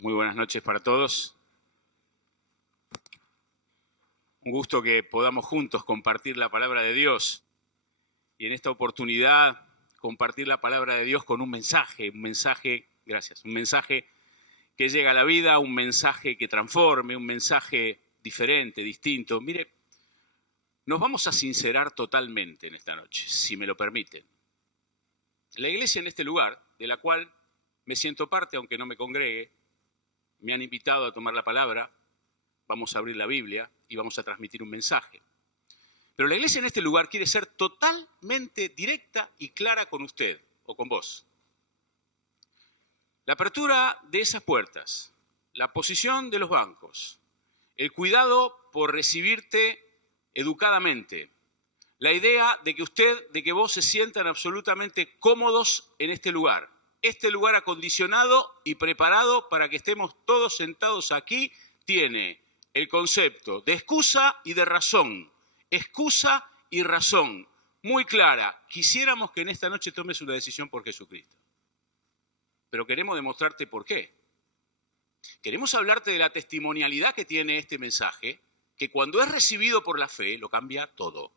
Muy buenas noches para todos. Un gusto que podamos juntos compartir la palabra de Dios y en esta oportunidad compartir la palabra de Dios con un mensaje, gracias, un mensaje que llega a la vida, un mensaje que transforme, un mensaje diferente, distinto. Mire, nos vamos a sincerar totalmente en esta noche, si me lo permiten. La iglesia en este lugar, de la cual me siento parte, aunque no me congregue, me han invitado a tomar la palabra, vamos a abrir la Biblia y vamos a transmitir un mensaje. Pero la iglesia en este lugar quiere ser totalmente directa y clara con usted o con vos. La apertura de esas puertas, la posición de los bancos, el cuidado por recibirte educadamente, la idea de que vos se sientan absolutamente cómodos en este lugar acondicionado y preparado para que estemos todos sentados aquí, tiene el concepto de excusa y de razón. Excusa y razón. Muy clara. Quisiéramos que en esta noche tomes una decisión por Jesucristo. Pero queremos demostrarte por qué. Queremos hablarte de la testimonialidad que tiene este mensaje, que cuando es recibido por la fe, lo cambia todo.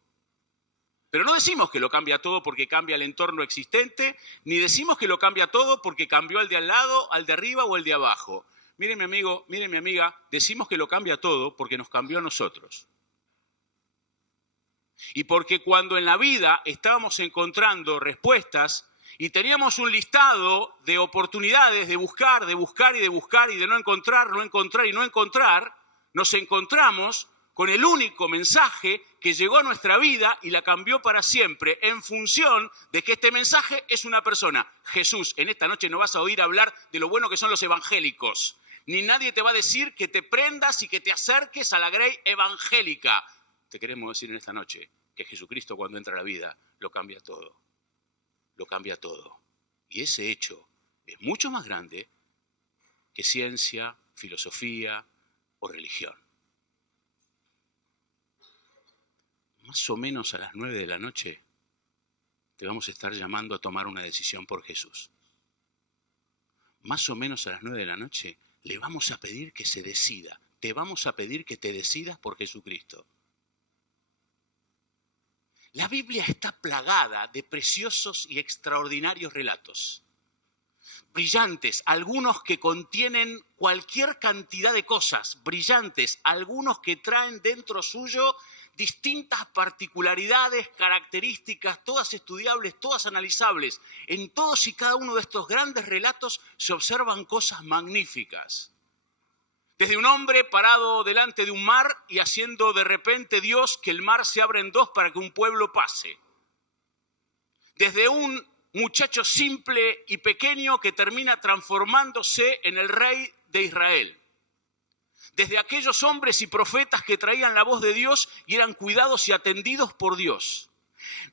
Pero no decimos que lo cambia todo porque cambia el entorno existente, ni decimos que lo cambia todo porque cambió al de al lado, al de arriba o al de abajo. Miren mi amigo, miren mi amiga, decimos que lo cambia todo porque nos cambió a nosotros. Y porque cuando en la vida estábamos encontrando respuestas y teníamos un listado de oportunidades de buscar y de no encontrar, nos encontramos con el único mensaje que llegó a nuestra vida y la cambió para siempre, en función de que este mensaje es una persona. Jesús, en esta noche no vas a oír hablar de lo bueno que son los evangélicos, ni nadie te va a decir que te prendas y que te acerques a la grey evangélica. Te queremos decir en esta noche que Jesucristo, cuando entra a la vida, lo cambia todo. Lo cambia todo. Y ese hecho es mucho más grande que ciencia, filosofía o religión. Más o menos a las 9 de la noche te vamos a estar llamando a tomar una decisión por Jesús. Más o menos a las 9 de la noche le vamos a pedir que se decida. Te vamos a pedir que te decidas por Jesucristo. La Biblia está plagada de preciosos y extraordinarios relatos. Brillantes, algunos que contienen cualquier cantidad de cosas, brillantes, algunos que traen dentro suyo distintas particularidades, características, todas estudiables, todas analizables. En todos y cada uno de estos grandes relatos se observan cosas magníficas. Desde un hombre parado delante de un mar y haciendo de repente Dios que el mar se abra en dos para que un pueblo pase. Desde un muchacho simple y pequeño que termina transformándose en el rey de Israel. Desde aquellos hombres y profetas que traían la voz de Dios y eran cuidados y atendidos por Dios.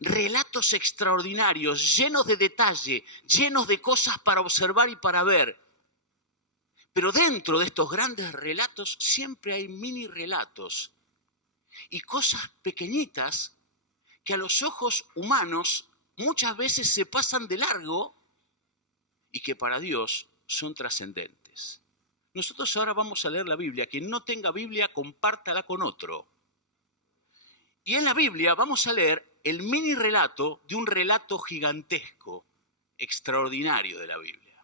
Relatos extraordinarios, llenos de detalle, llenos de cosas para observar y para ver. Pero dentro de estos grandes relatos siempre hay mini relatos y cosas pequeñitas que a los ojos humanos muchas veces se pasan de largo y que para Dios son trascendentes. Nosotros ahora vamos a leer la Biblia. Quien no tenga Biblia, compártala con otro. Y en la Biblia vamos a leer el mini relato de un relato gigantesco, extraordinario de la Biblia.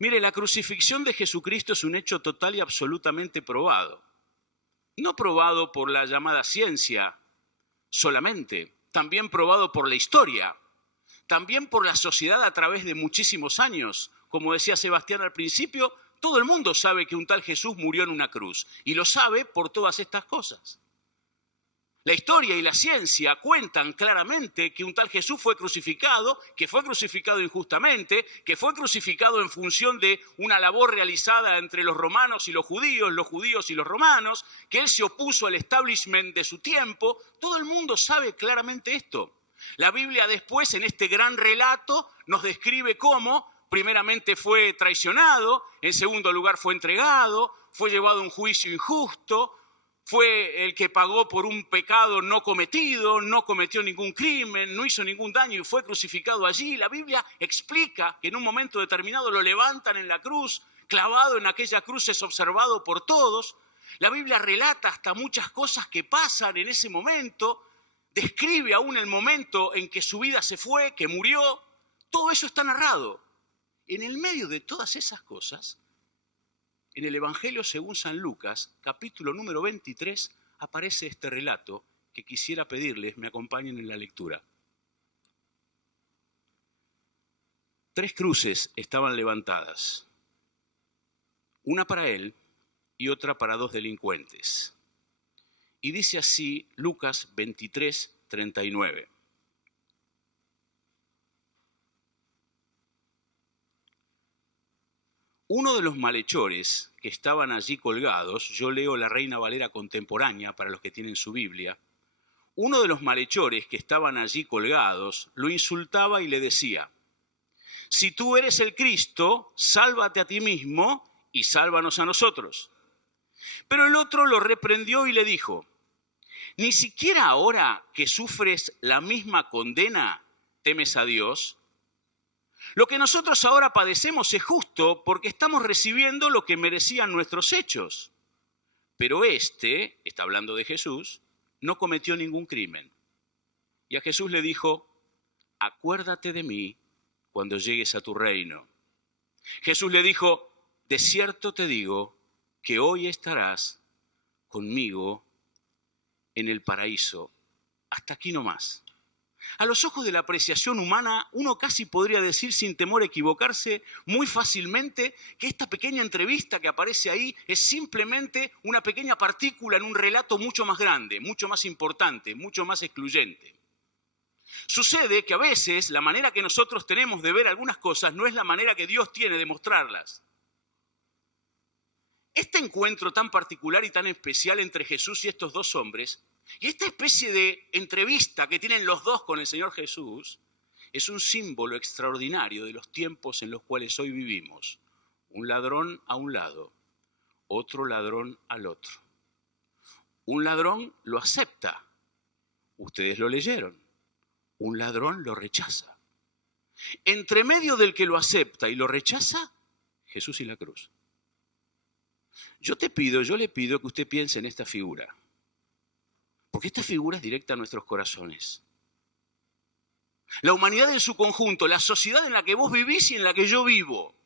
Mire, la crucifixión de Jesucristo es un hecho total y absolutamente probado. No probado por la llamada ciencia solamente, también probado por la historia, también por la sociedad a través de muchísimos años. Como decía Sebastián al principio, todo el mundo sabe que un tal Jesús murió en una cruz y lo sabe por todas estas cosas. La historia y la ciencia cuentan claramente que un tal Jesús fue crucificado, que fue crucificado injustamente, que fue crucificado en función de una labor realizada entre los romanos y los judíos y los romanos, que él se opuso al establishment de su tiempo. Todo el mundo sabe claramente esto. La Biblia después, en este gran relato, nos describe cómo primeramente fue traicionado, en segundo lugar fue entregado, fue llevado a un juicio injusto, fue el que pagó por un pecado no cometido, no cometió ningún crimen, no hizo ningún daño y fue crucificado allí. La Biblia explica que en un momento determinado lo levantan en la cruz, clavado en aquella cruz, es observado por todos. La Biblia relata hasta muchas cosas que pasan en ese momento, describe aún el momento en que su vida se fue, que murió. Todo eso está narrado. En el medio de todas esas cosas, en el Evangelio según San Lucas, capítulo número 23, aparece este relato que quisiera pedirles me acompañen en la lectura. 3 cruces estaban levantadas, una para él y otra para 2 delincuentes. Y dice así Lucas 23, 39. Uno de los malhechores que estaban allí colgados, yo leo la Reina Valera contemporánea para los que tienen su Biblia, uno de los malhechores que estaban allí colgados lo insultaba y le decía: si tú eres el Cristo, sálvate a ti mismo y sálvanos a nosotros. Pero el otro lo reprendió y le dijo: ¿ni siquiera ahora que sufres la misma condena temes a Dios? Lo que nosotros ahora padecemos es justo porque estamos recibiendo lo que merecían nuestros hechos. Pero este, está hablando de Jesús, no cometió ningún crimen. Y a Jesús le dijo: acuérdate de mí cuando llegues a tu reino. Jesús le dijo: de cierto te digo que hoy estarás conmigo en el paraíso. Hasta aquí nomás. A los ojos de la apreciación humana, uno casi podría decir sin temor a equivocarse muy fácilmente que esta pequeña entrevista que aparece ahí es simplemente una pequeña partícula en un relato mucho más grande, mucho más importante, mucho más excluyente. Sucede que a veces la manera que nosotros tenemos de ver algunas cosas no es la manera que Dios tiene de mostrarlas. Este encuentro tan particular y tan especial entre Jesús y estos 2 hombres, y esta especie de entrevista que tienen los 2 con el Señor Jesús, es un símbolo extraordinario de los tiempos en los cuales hoy vivimos. Un ladrón a un lado, otro ladrón al otro. Un ladrón lo acepta, ustedes lo leyeron. Un ladrón lo rechaza. Entre medio del que lo acepta y lo rechaza, Jesús y la cruz. Yo le pido que usted piense en esta figura. Porque esta figura es directa a nuestros corazones. La humanidad en su conjunto, la sociedad en la que vos vivís y en la que yo vivo.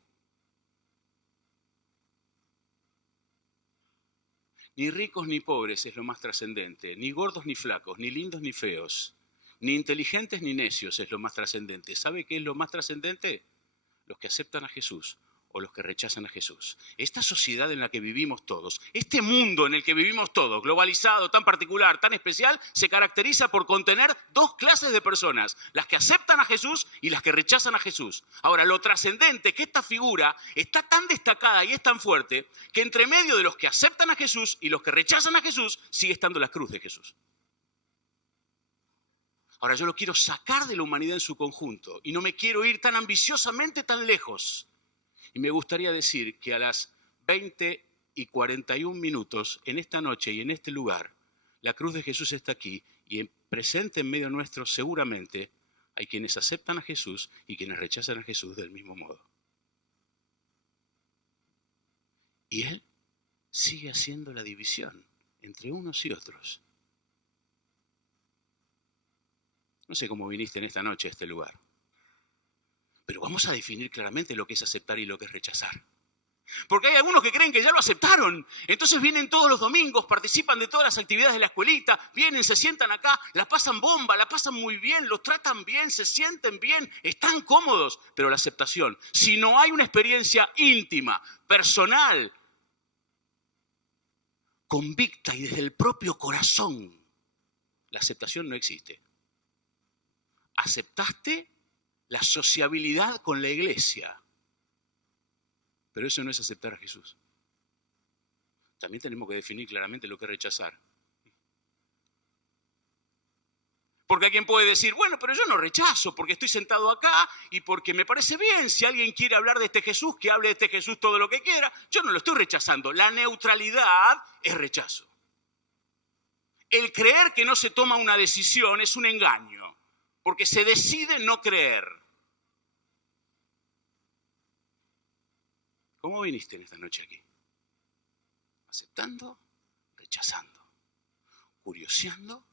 Ni ricos ni pobres es lo más trascendente, ni gordos ni flacos, ni lindos ni feos, ni inteligentes ni necios es lo más trascendente. ¿Sabe qué es lo más trascendente? Los que aceptan a Jesús o los que rechazan a Jesús. Esta sociedad en la que vivimos todos, este mundo en el que vivimos todos, globalizado, tan particular, tan especial, se caracteriza por contener 2 clases de personas, las que aceptan a Jesús y las que rechazan a Jesús. Ahora, lo trascendente es que esta figura está tan destacada y es tan fuerte que entre medio de los que aceptan a Jesús y los que rechazan a Jesús sigue estando la cruz de Jesús. Ahora, yo lo quiero sacar de la humanidad en su conjunto y no me quiero ir tan ambiciosamente tan lejos. Y me gustaría decir que a las 20:41 en esta noche y en este lugar, la cruz de Jesús está aquí y presente en medio nuestro seguramente hay quienes aceptan a Jesús y quienes rechazan a Jesús del mismo modo. Y Él sigue haciendo la división entre unos y otros. No sé cómo viniste en esta noche a este lugar. Pero vamos a definir claramente lo que es aceptar y lo que es rechazar. Porque hay algunos que creen que ya lo aceptaron. Entonces vienen todos los domingos, participan de todas las actividades de la escuelita, vienen, se sientan acá, la pasan bomba, la pasan muy bien, los tratan bien, se sienten bien, están cómodos. Pero la aceptación, si no hay una experiencia íntima, personal, convicta y desde el propio corazón, la aceptación no existe. Aceptaste la sociabilidad con la iglesia. Pero eso no es aceptar a Jesús. También tenemos que definir claramente lo que es rechazar. Porque alguien puede decir, bueno, pero yo no rechazo porque estoy sentado acá y porque me parece bien. Si alguien quiere hablar de este Jesús, que hable de este Jesús todo lo que quiera. Yo no lo estoy rechazando. La neutralidad es rechazo. El creer que no se toma una decisión es un engaño. Porque se decide no creer. ¿Cómo viniste en esta noche aquí? ¿Aceptando? ¿Rechazando? ¿Curioseando?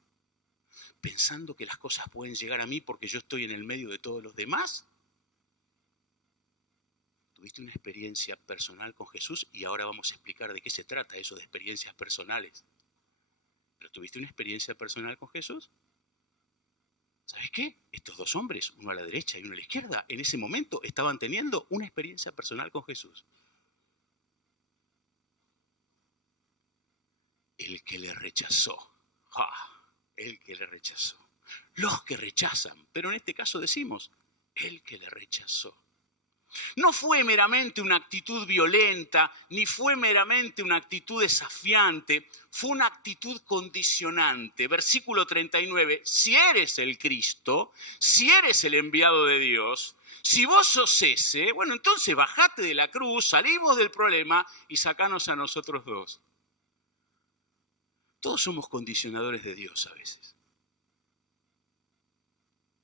¿Pensando que las cosas pueden llegar a mí porque yo estoy en el medio de todos los demás? ¿Tuviste una experiencia personal con Jesús? Y ahora vamos a explicar de qué se trata eso de experiencias personales. ¿Pero tuviste una experiencia personal con Jesús? ¿Sabes qué? Estos dos hombres, uno a la derecha y uno a la izquierda, en ese momento estaban teniendo una experiencia personal con Jesús. El que le rechazó. El que le rechazó. Los que rechazan, pero en este caso decimos, el que le rechazó. No fue meramente una actitud violenta, ni fue meramente una actitud desafiante, fue una actitud condicionante. Versículo 39, si eres el Cristo, si eres el enviado de Dios, si vos sos ese, bueno, entonces bajate de la cruz, salí vos del problema y sacanos a nosotros dos. Todos somos condicionadores de Dios a veces.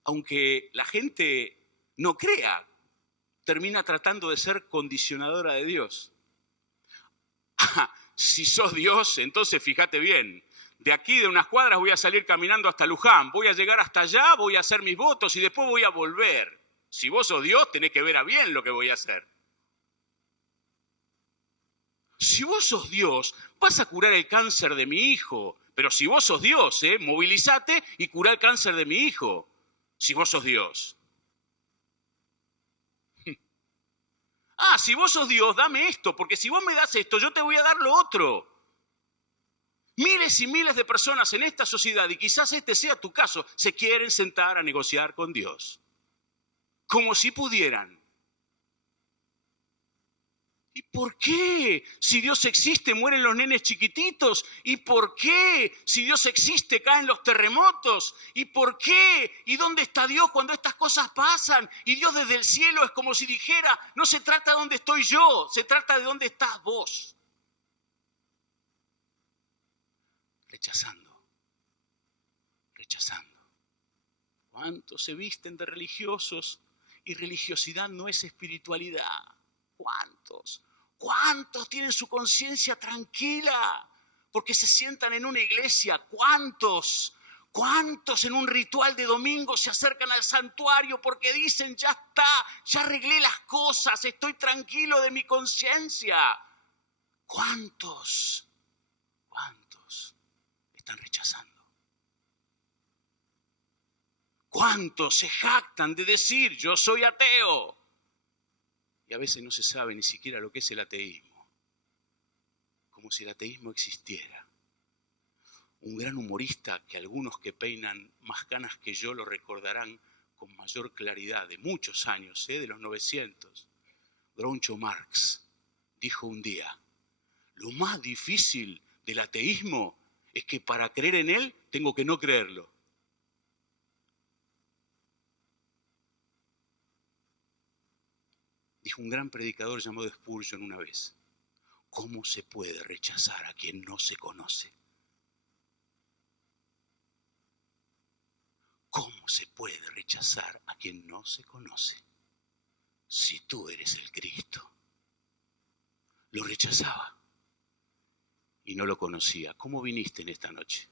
Aunque la gente no crea, termina tratando de ser condicionadora de Dios. Si sos Dios, entonces fíjate bien. De aquí de unas cuadras voy a salir caminando hasta Luján, voy a llegar hasta allá, voy a hacer mis votos y después voy a volver. Si vos sos Dios, tenés que ver a bien lo que voy a hacer. Si vos sos Dios, vas a curar el cáncer de mi hijo. Pero si vos sos Dios, movilízate y curá el cáncer de mi hijo. Si vos sos Dios. Si vos sos Dios, dame esto, porque si vos me das esto, yo te voy a dar lo otro. Miles y miles de personas en esta sociedad, y quizás este sea tu caso, se quieren sentar a negociar con Dios. Como si pudieran. ¿Y por qué? Si Dios existe, mueren los nenes chiquititos. ¿Y por qué? Si Dios existe, caen los terremotos. ¿Y por qué? ¿Y dónde está Dios cuando estas cosas pasan? Y Dios desde el cielo es como si dijera, no se trata de dónde estoy yo, se trata de dónde estás vos. Rechazando. ¿Cuántos se visten de religiosos? Y religiosidad no es espiritualidad. ¿Cuántos tienen su conciencia tranquila porque se sientan en una iglesia? ¿Cuántos en un ritual de domingo se acercan al santuario porque dicen, ya está, ya arreglé las cosas, estoy tranquilo de mi conciencia? ¿Cuántos están rechazando? ¿Cuántos se jactan de decir, yo soy ateo? Y a veces no se sabe ni siquiera lo que es el ateísmo. Como si el ateísmo existiera. Un gran humorista que algunos que peinan más canas que yo lo recordarán con mayor claridad, de muchos años, de los 900. Groucho Marx dijo un día, lo más difícil del ateísmo es que para creer en él tengo que no creerlo. Dijo un gran predicador llamado Spurgeon una vez, ¿cómo se puede rechazar a quien no se conoce? ¿Cómo se puede rechazar a quien no se conoce? Si tú eres el Cristo. Lo rechazaba y no lo conocía. ¿Cómo viniste en esta noche?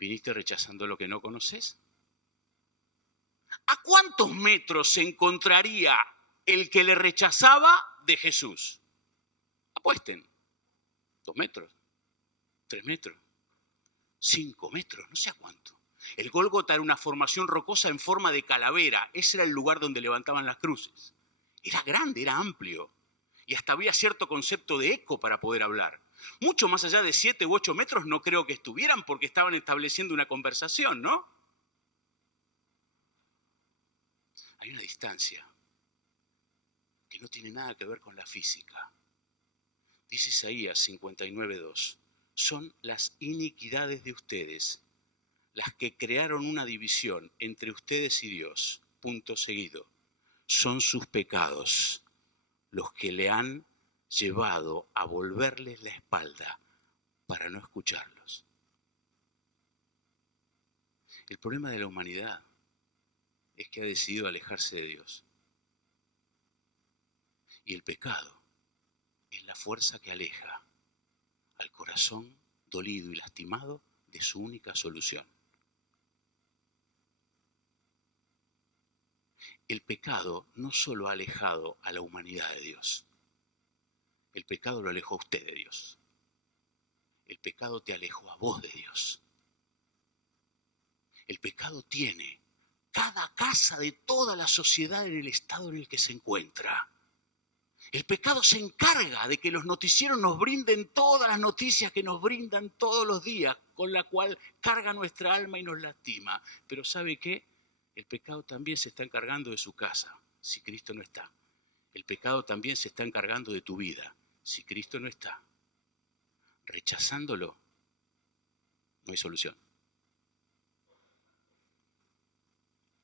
¿Viniste rechazando lo que no conoces? ¿A cuántos metros se encontraría el que le rechazaba de Jesús? Apuesten. 2 metros, 3 metros, 5 metros, no sé a cuánto. El Gólgota era una formación rocosa en forma de calavera. Ese era el lugar donde levantaban las cruces. Era grande, era amplio. Y hasta había cierto concepto de eco para poder hablar. Mucho más allá de 7 u 8 metros no creo que estuvieran porque estaban estableciendo una conversación, ¿no? Hay una distancia que no tiene nada que ver con la física. Dice Isaías 59:2. Son las iniquidades de ustedes las que crearon una división entre ustedes y Dios. Punto seguido. Son sus pecados los que le han llevado a volverles la espalda para no escucharlos. El problema de la humanidad es que ha decidido alejarse de Dios. Y el pecado es la fuerza que aleja al corazón dolido y lastimado de su única solución. El pecado no solo ha alejado a la humanidad de Dios, el pecado lo alejó a usted de Dios. El pecado te alejó a vos de Dios. El pecado tiene cada casa de toda la sociedad en el estado en el que se encuentra. El pecado se encarga de que los noticieros nos brinden todas las noticias que nos brindan todos los días, con la cual carga nuestra alma y nos lastima. Pero ¿sabe qué? El pecado también se está encargando de su casa, si Cristo no está. El pecado también se está encargando de tu vida, si Cristo no está. Rechazándolo, no hay solución.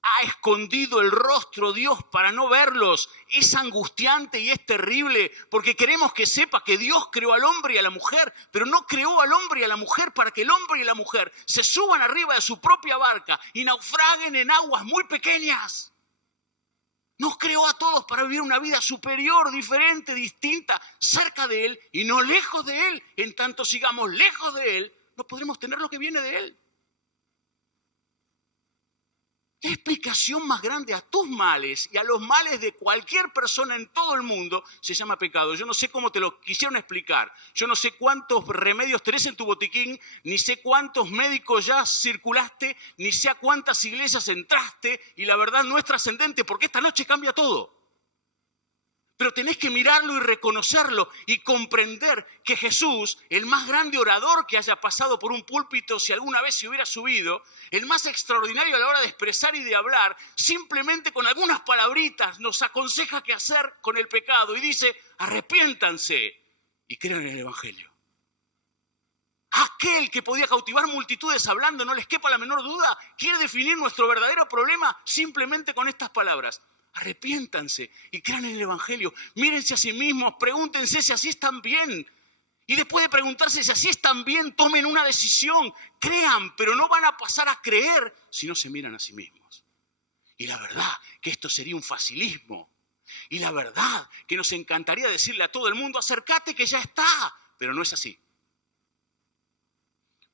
Ha escondido el rostro Dios para no verlos. Es angustiante y es terrible porque queremos que sepa que Dios creó al hombre y a la mujer, pero no creó al hombre y a la mujer para que el hombre y la mujer se suban arriba de su propia barca y naufraguen en aguas muy pequeñas. Nos creó a todos para vivir una vida superior, diferente, distinta, cerca de Él y no lejos de Él. En tanto sigamos lejos de Él, no podremos tener lo que viene de Él. ¿Qué explicación más grande a tus males y a los males de cualquier persona en todo el mundo se llama pecado? Yo no sé cómo te lo quisieron explicar. Yo no sé cuántos remedios tenés en tu botiquín, ni sé cuántos médicos ya circulaste, ni sé a cuántas iglesias entraste, y la verdad no es trascendente porque esta noche cambia todo. Pero tenés que mirarlo y reconocerlo y comprender que Jesús, el más grande orador que haya pasado por un púlpito, si alguna vez se hubiera subido, el más extraordinario a la hora de expresar y de hablar, simplemente con algunas palabritas nos aconseja qué hacer con el pecado y dice, arrepiéntanse y crean en el Evangelio. Aquel que podía cautivar multitudes hablando, no les quepa la menor duda, quiere definir nuestro verdadero problema simplemente con estas palabras. Arrepiéntanse y crean en el Evangelio. Mírense a sí mismos, pregúntense si así están bien. Y después de preguntarse si así están bien, tomen una decisión. Crean, pero no van a pasar a creer si no se miran a sí mismos. Y la verdad que esto sería un facilismo. Y la verdad que nos encantaría decirle a todo el mundo, acércate que ya está. Pero no es así.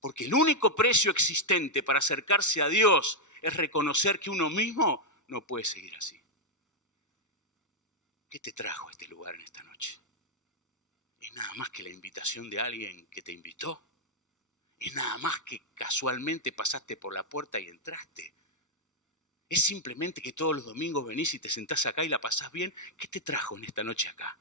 Porque el único precio existente para acercarse a Dios es reconocer que uno mismo no puede seguir así. ¿Qué te trajo a este lugar en esta noche? ¿Es nada más que la invitación de alguien que te invitó? ¿Es nada más que casualmente pasaste por la puerta y entraste? ¿Es simplemente que todos los domingos venís y te sentás acá y la pasás bien? ¿Qué te trajo en esta noche acá?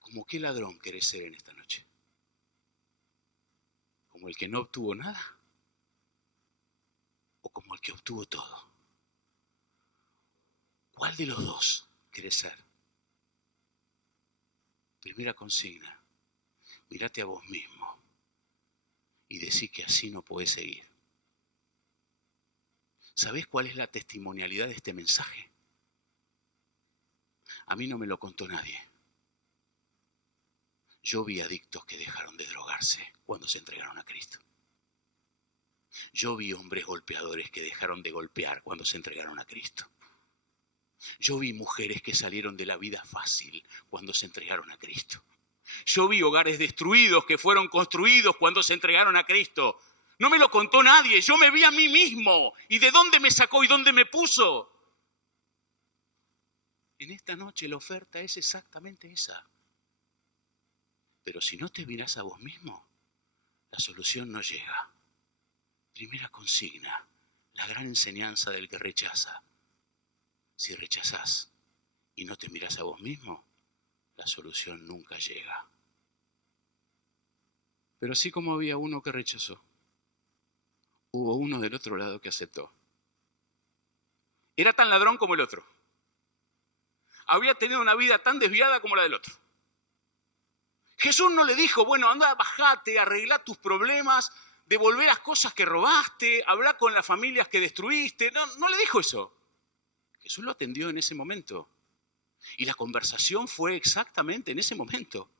¿Cómo qué ladrón querés ser en esta noche? ¿Como el que no obtuvo nada? ¿O como el que obtuvo todo? ¿Cuál de los dos querés ser? Primera consigna, mírate a vos mismo y decí que así no podés seguir. ¿Sabés cuál es la testimonialidad de este mensaje? A mí no me lo contó nadie. Yo vi adictos que dejaron de drogarse cuando se entregaron a Cristo. Yo vi hombres golpeadores que dejaron de golpear cuando se entregaron a Cristo. Yo vi mujeres que salieron de la vida fácil cuando se entregaron a Cristo. Yo vi hogares destruidos que fueron construidos cuando se entregaron a Cristo. No me lo contó nadie, yo me vi a mí mismo. ¿Y de dónde me sacó y dónde me puso? En esta noche la oferta es exactamente esa. Pero si no te mirás a vos mismo, la solución no llega. Primera consigna, la gran enseñanza del que rechaza. Si rechazás y no te mirás a vos mismo, la solución nunca llega. Pero así como había uno que rechazó, hubo uno del otro lado que aceptó. Era tan ladrón como el otro. Había tenido una vida tan desviada como la del otro. Jesús no le dijo, bueno, anda, bajate, arregla tus problemas, devolvé las cosas que robaste, habla con las familias que destruiste. No le dijo eso. Jesús lo atendió en ese momento. Y la conversación fue exactamente en ese momento.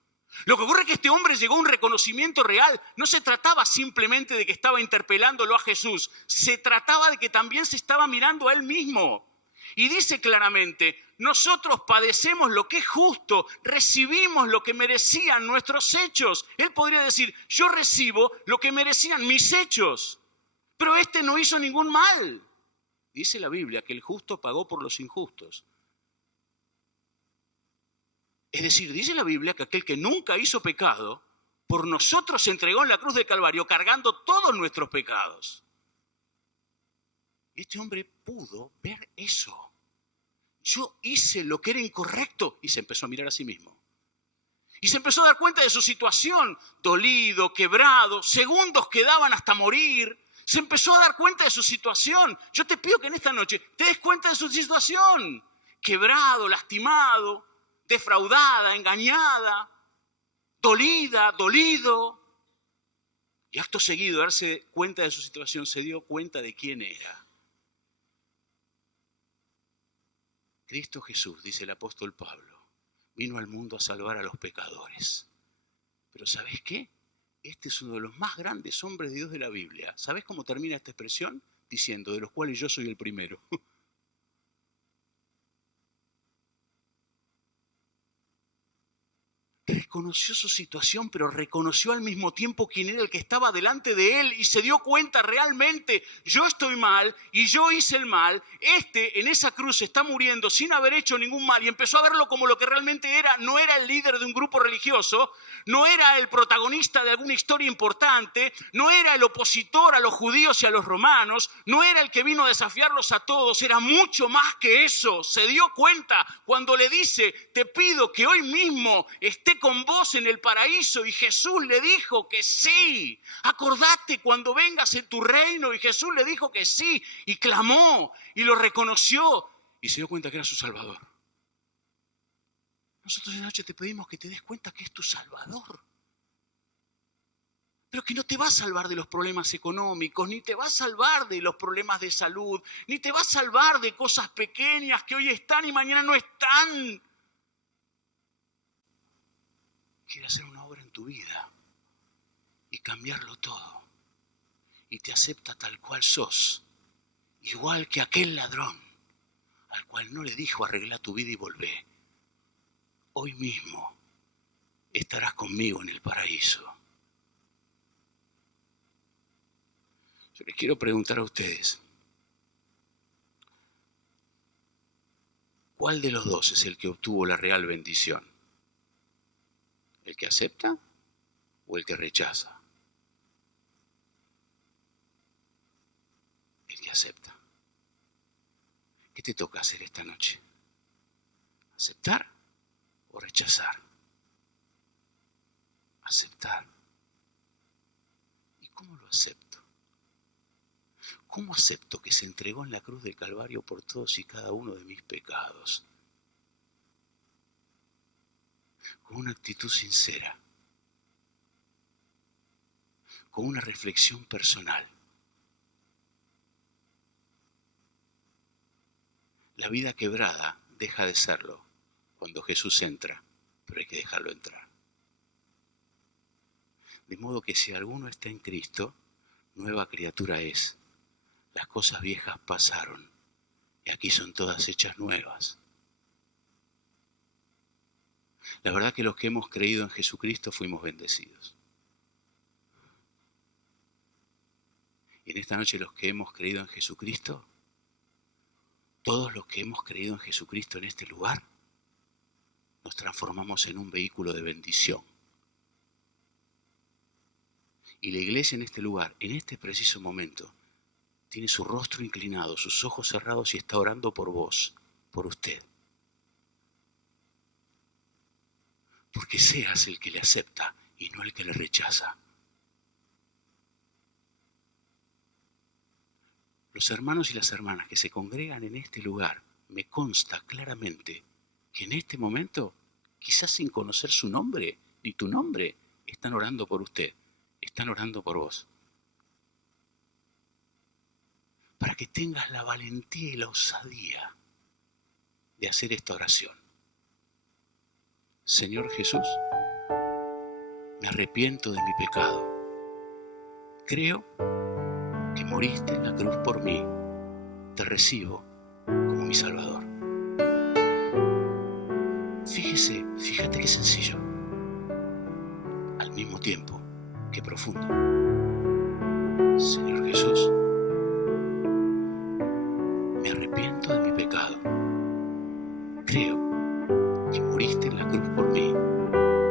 Lo que ocurre es que este hombre llegó a un reconocimiento real. No se trataba simplemente de que estaba interpelándolo a Jesús, se trataba de que también se estaba mirando a él mismo. Y dice claramente, nosotros padecemos lo que es justo, recibimos lo que merecían nuestros hechos. Él podría decir, yo recibo lo que merecían mis hechos, pero este no hizo ningún mal. Dice la Biblia que el justo pagó por los injustos. Es decir, dice la Biblia que aquel que nunca hizo pecado, por nosotros se entregó en la cruz del Calvario cargando todos nuestros pecados. Y este hombre pudo ver eso. Yo hice lo que era incorrecto y se empezó a mirar a sí mismo. Y se empezó a dar cuenta de su situación, dolido, quebrado, segundos quedaban hasta morir. Se empezó a dar cuenta de su situación. Yo te pido que en esta noche te des cuenta de su situación. Quebrado, lastimado, defraudada, engañada, dolida, dolido. Y acto seguido, de darse cuenta de su situación, se dio cuenta de quién era. Cristo Jesús, dice el apóstol Pablo, vino al mundo a salvar a los pecadores. Pero ¿sabes qué? Este es uno de los más grandes hombres de Dios de la Biblia. ¿Sabes cómo termina esta expresión? Diciendo, de los cuales yo soy el primero. Reconoció su situación, pero reconoció al mismo tiempo quién era el que estaba delante de él y se dio cuenta realmente, yo estoy mal y yo hice el mal. Este en esa cruz está muriendo sin haber hecho ningún mal y empezó a verlo como lo que realmente era. No era el líder de un grupo religioso, no era el protagonista de alguna historia importante, no era el opositor a los judíos y a los romanos, no era el que vino a desafiarlos a todos, era mucho más que eso. Se dio cuenta cuando le dice, te pido que hoy mismo esté con vos en el paraíso, y Jesús le dijo que sí. Acordate cuando vengas en tu reino, y Jesús le dijo que sí, y clamó y lo reconoció y se dio cuenta que era su Salvador. Nosotros esta noche te pedimos que te des cuenta que es tu Salvador, pero que no te va a salvar de los problemas económicos, ni te va a salvar de los problemas de salud, ni te va a salvar de cosas pequeñas que hoy están y mañana no están. Quiere hacer una obra en tu vida y cambiarlo todo. Y te acepta tal cual sos, igual que aquel ladrón al cual no le dijo arregla tu vida y volvé. Hoy mismo estarás conmigo en el paraíso. Yo les quiero preguntar a ustedes, ¿cuál de los dos es el que obtuvo la real bendición? ¿El que acepta o el que rechaza? El que acepta. ¿Qué te toca hacer esta noche? ¿Aceptar o rechazar? Aceptar. ¿Y cómo lo acepto? ¿Cómo acepto que se entregó en la cruz del Calvario por todos y cada uno de mis pecados? Con una actitud sincera, con una reflexión personal. La vida quebrada deja de serlo cuando Jesús entra, pero hay que dejarlo entrar. De modo que si alguno está en Cristo, nueva criatura es. Las cosas viejas pasaron y aquí son todas hechas nuevas. La verdad que los que hemos creído en Jesucristo fuimos bendecidos. Y en esta noche los que hemos creído en Jesucristo, todos los que hemos creído en Jesucristo en este lugar, nos transformamos en un vehículo de bendición. Y la iglesia en este lugar, en este preciso momento, tiene su rostro inclinado, sus ojos cerrados y está orando por vos, por usted. Porque seas el que le acepta y no el que le rechaza. Los hermanos y las hermanas que se congregan en este lugar, me consta claramente que en este momento, quizás sin conocer su nombre ni tu nombre, están orando por usted, están orando por vos. Para que tengas la valentía y la osadía de hacer esta oración. Señor Jesús, Me arrepiento de mi pecado. Creo que moriste en la cruz por mí. Te recibo como mi Salvador. Fíjate qué sencillo. Al mismo tiempo, qué profundo. Señor Jesús, me arrepiento de mi pecado. Creo que moriste en la cruz por mí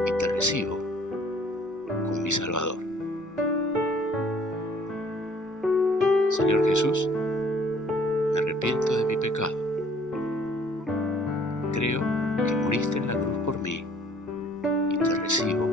y te recibo como mi Salvador. Señor Jesús, me arrepiento de mi pecado. Creo que moriste en la cruz por mí y te recibo